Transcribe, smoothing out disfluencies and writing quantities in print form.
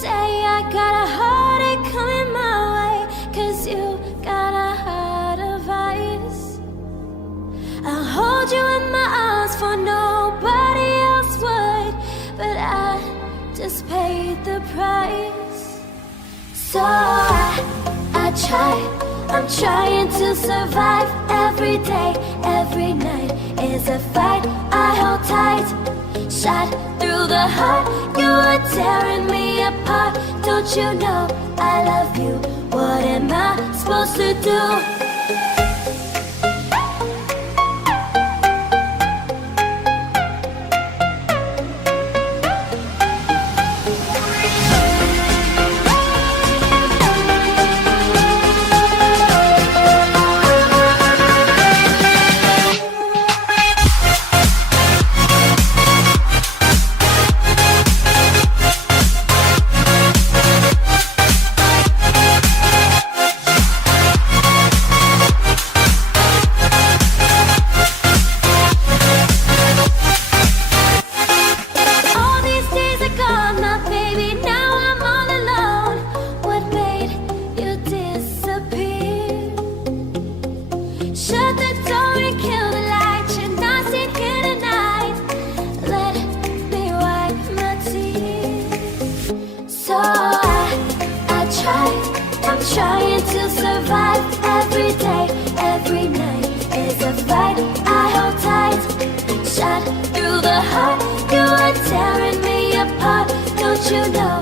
day I got a heartache coming my way, 'cause you got a heart of ice. I'll hold you in my arms for nobody else would, but I just paid the price. So I try, I'm trying to survive. Every day, every night is a fight I hold tight. Shot through the heart, you are tearing me apart. Don't you know I love you? What am I supposed to do? Shut the door and kill the light. You're not sitting here tonight. Let me wipe my tears. So I try, I'm trying to survive. Every day, every night is a fight I hold tight. Shot through the heart, you are tearing me apart. Don't you know